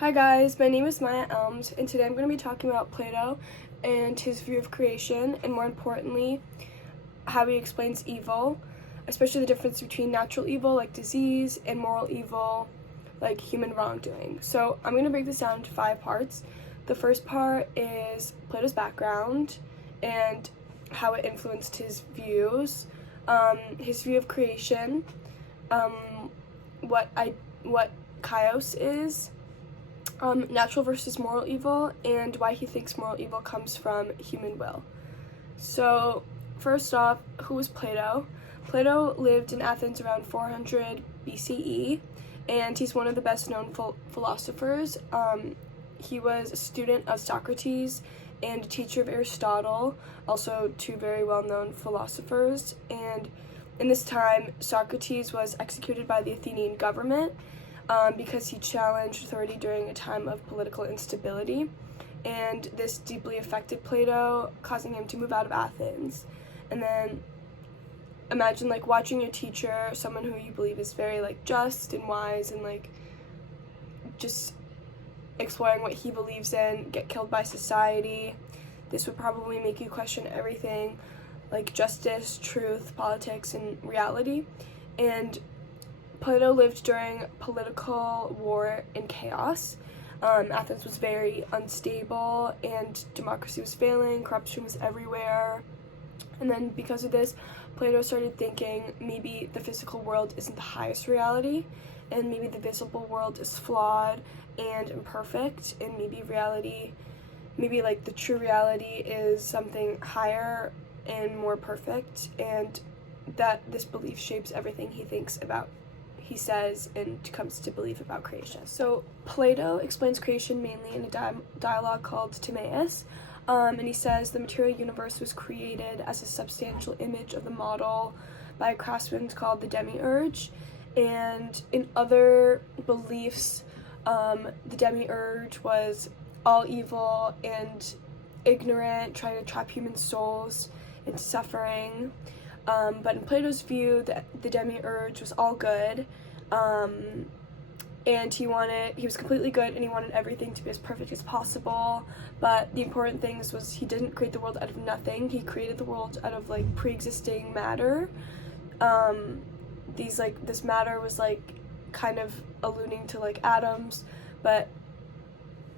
Hi guys, my name is Maya Elms, and today I'm going to be talking about Plato and his view of creation, and more importantly, how he explains evil, especially the difference between natural evil like disease and moral evil like human wrongdoing. So I'm going to break this down into 5 parts. The first part is Plato's background and how it influenced his views, his view of creation, what chaos is, natural versus moral evil, and why he thinks moral evil comes from human will. So, first off, who was Plato? Plato lived in Athens around 400 BCE, and he's one of the best known philosophers. He was a student of Socrates and a teacher of Aristotle, also two very well-known philosophers. And in this time, Socrates was executed by the Athenian government because he challenged authority during a time of political instability, and this deeply affected Plato, causing him to move out of Athens. And then imagine like watching your teacher, someone who you believe is very like just and wise and like just exploring what he believes in, get killed by society. This would probably make you question everything like justice, truth, politics, and reality. And Plato lived during political war and chaos. Athens was very unstable and democracy was failing, corruption was everywhere. And then because of this, Plato started thinking maybe the physical world isn't the highest reality, and maybe the visible world is flawed and imperfect, and maybe like the true reality is something higher and more perfect, and that this belief shapes everything he says and comes to believe about creation. So Plato explains creation mainly in a dialogue called Timaeus, and he says the material universe was created as a substantial image of the model by a craftsman called the demiurge. And in other beliefs, the demiurge was all evil and ignorant, trying to trap human souls into suffering. But in Plato's view, the demiurge was all good, and he was completely good, and he wanted everything to be as perfect as possible. But the important thing was he didn't create the world out of nothing. He created the world out of like pre-existing matter. This matter was like kind of alluding to like atoms, but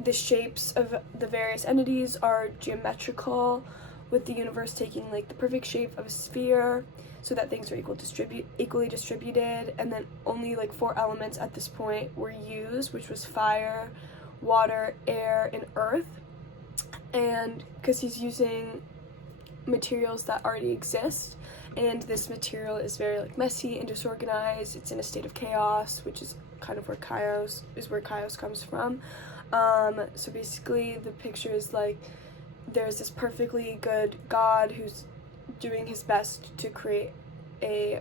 the shapes of the various entities are geometrical, with the universe taking like the perfect shape of a sphere so that things are equally distributed. And then only like 4 elements at this point were used, which was fire, water, air, and earth. And because he's using materials that already exist, and this material is very like messy and disorganized, it's in a state of chaos, which is kind of where chaos comes from. So basically the picture is like there's this perfectly good God who's doing his best to create a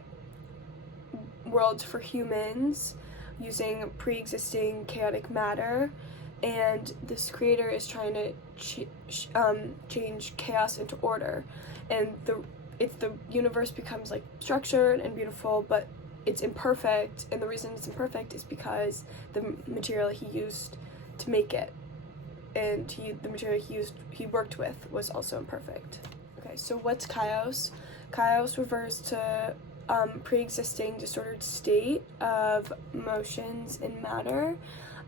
world for humans using pre-existing chaotic matter, and this creator is trying to change chaos into order, and the universe becomes like structured and beautiful, but it's imperfect, and the reason it's imperfect is because the material he used to make it and the material he worked with was also imperfect. Okay, so what's chaos? Chaos refers to pre-existing disordered state of motions in matter,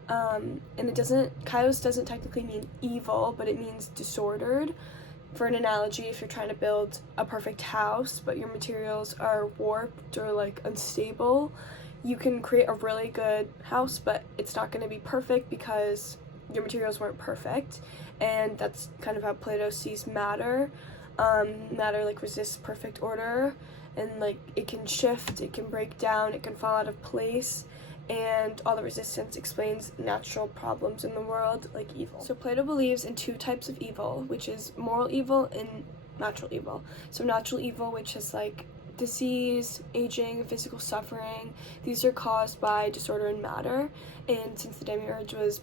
and chaos doesn't technically mean evil, but it means disordered. For an analogy, if you're trying to build a perfect house but your materials are warped or like unstable, you can create a really good house, but it's not going to be perfect because your materials weren't perfect. And that's kind of how Plato sees matter. Matter like resists perfect order, and like it can shift, it can break down, it can fall out of place, and all the resistance explains natural problems in the world like evil. So Plato believes in 2 types of evil, which is moral evil and natural evil. So natural evil, which is like disease, aging, physical suffering, these are caused by disorder in matter. And since the demiurge was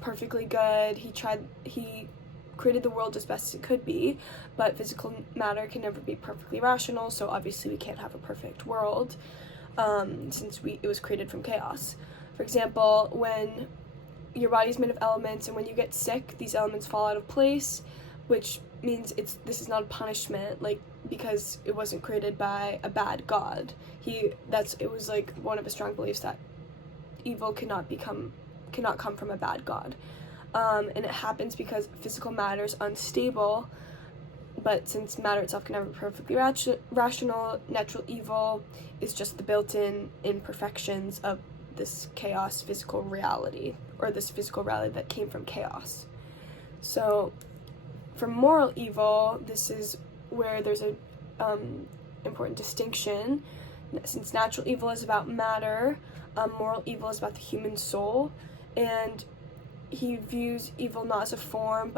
perfectly good, he created the world as best as it could be, but physical matter can never be perfectly rational, so obviously we can't have a perfect world, since it was created from chaos. For example, when your body's made of elements, and when you get sick, these elements fall out of place, which means this is not a punishment, like, because it wasn't created by a bad god. It was like one of his strong beliefs that evil cannot come from a bad god. And it happens because physical matter is unstable, but since matter itself can never be perfectly rational, natural evil is just the built-in imperfections of this chaos physical reality, or this physical reality that came from chaos. So for moral evil, this is where there's a important distinction. Since natural evil is about matter, moral evil is about the human soul, and he views evil not as a form,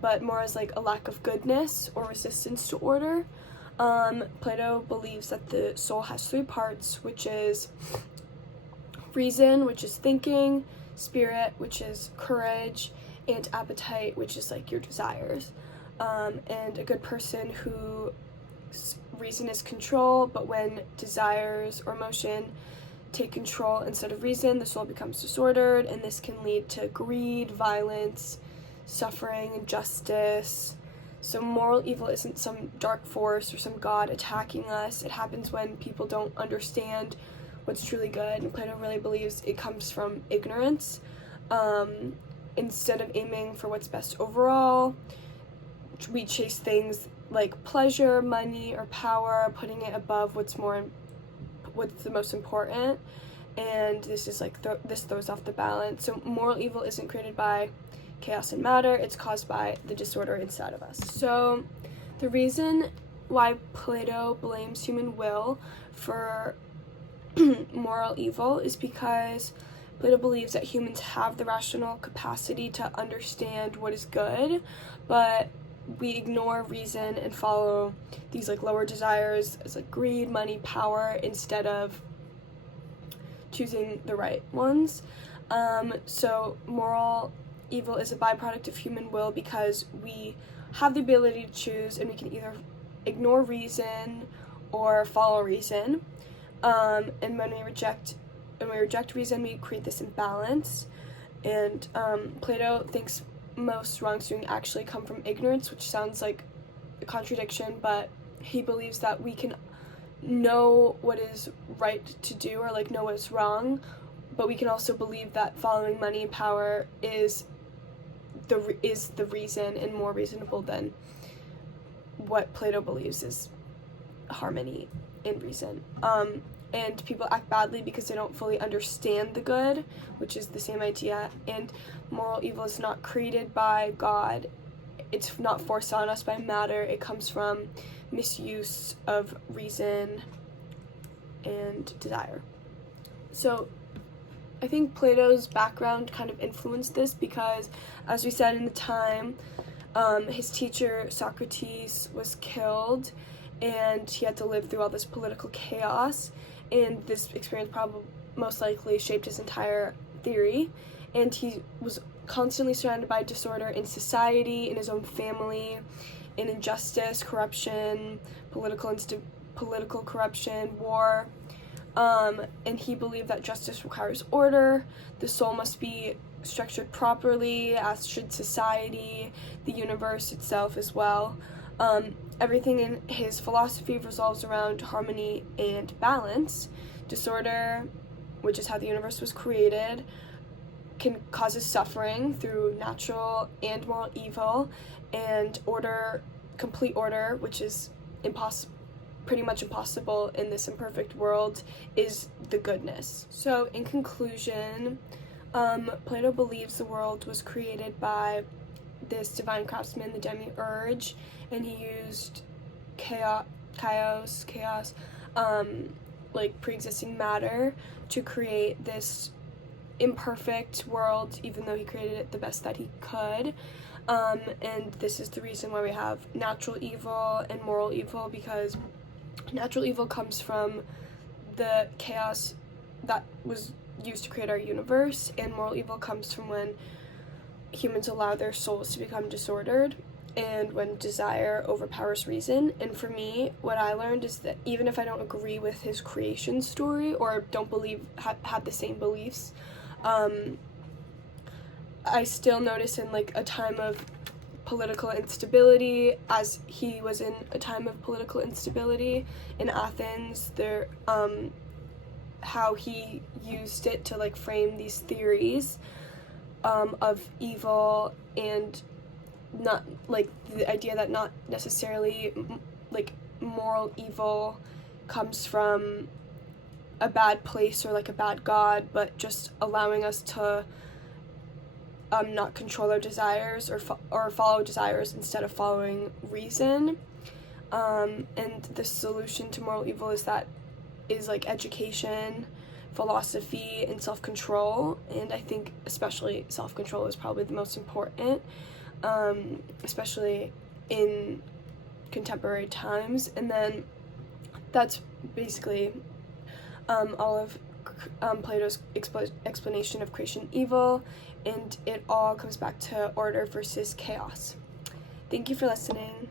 but more as like a lack of goodness or resistance to order. Plato believes that the soul has three parts, which is reason, which is thinking, spirit, which is courage, and appetite, which is like your desires. And a good person who reason is control, but when desires or emotion take control instead of reason, the soul becomes disordered, and this can lead to greed, violence, suffering, injustice. So moral evil isn't some dark force or some god attacking us. It happens when people don't understand what's truly good, and Plato really believes it comes from ignorance. Instead of aiming for what's best overall, we chase things like pleasure, money, or power, putting it above what's the most important, and this is like this throws off the balance. So moral evil isn't created by chaos and matter, it's caused by the disorder inside of us. So the reason why Plato blames human will for moral evil is because Plato believes that humans have the rational capacity to understand what is good, but we ignore reason and follow these like lower desires as like greed, money, power, instead of choosing the right ones. So moral evil is a byproduct of human will because we have the ability to choose, and we can either ignore reason or follow reason. And when we reject reason, we create this imbalance. And Plato thinks most wrongs doing actually come from ignorance, which sounds like a contradiction, but he believes that we can know what is right to do, or like know what's wrong, but we can also believe that following money and power is the reason, and more reasonable than what Plato believes is harmony in reason. And people act badly because they don't fully understand the good, which is the same idea. And moral evil is not created by God. It's not forced on us by matter. It comes from misuse of reason and desire. So I think Plato's background kind of influenced this because, as we said in the time, his teacher Socrates was killed, and he had to live through all this political chaos, and this experience probably most likely shaped his entire theory. And he was constantly surrounded by disorder in society, in his own family, in injustice, corruption, political corruption, war. And he believed that justice requires order, the soul must be structured properly, as should society, the universe itself as well. Everything in his philosophy revolves around harmony and balance. Disorder, which is how the universe was created, can cause suffering through natural and moral evil, and order, complete order, which is pretty much impossible in this imperfect world, is the goodness. So in conclusion, Plato believes the world was created by this divine craftsman, the demiurge, and he used chaos, like pre-existing matter, to create this imperfect world, even though he created it the best that he could. And this is the reason why we have natural evil and moral evil, because natural evil comes from the chaos that was used to create our universe, and moral evil comes from when humans allow their souls to become disordered and when desire overpowers reason. And for me, what I learned is that even if I don't agree with his creation story or don't believe have the same beliefs, I still notice in like a time of political instability, as he was in a time of political instability in Athens, there how he used it to like frame these theories of evil, and not like the idea that not necessarily like moral evil comes from a bad place or like a bad god, but just allowing us to not control our desires or follow desires instead of following reason. And the solution to moral evil is like education, philosophy, and self-control. And I think especially self-control is probably the most important, especially in contemporary times. And then that's basically all of Plato's explanation of creation evil, and it all comes back to order versus chaos. Thank you for listening.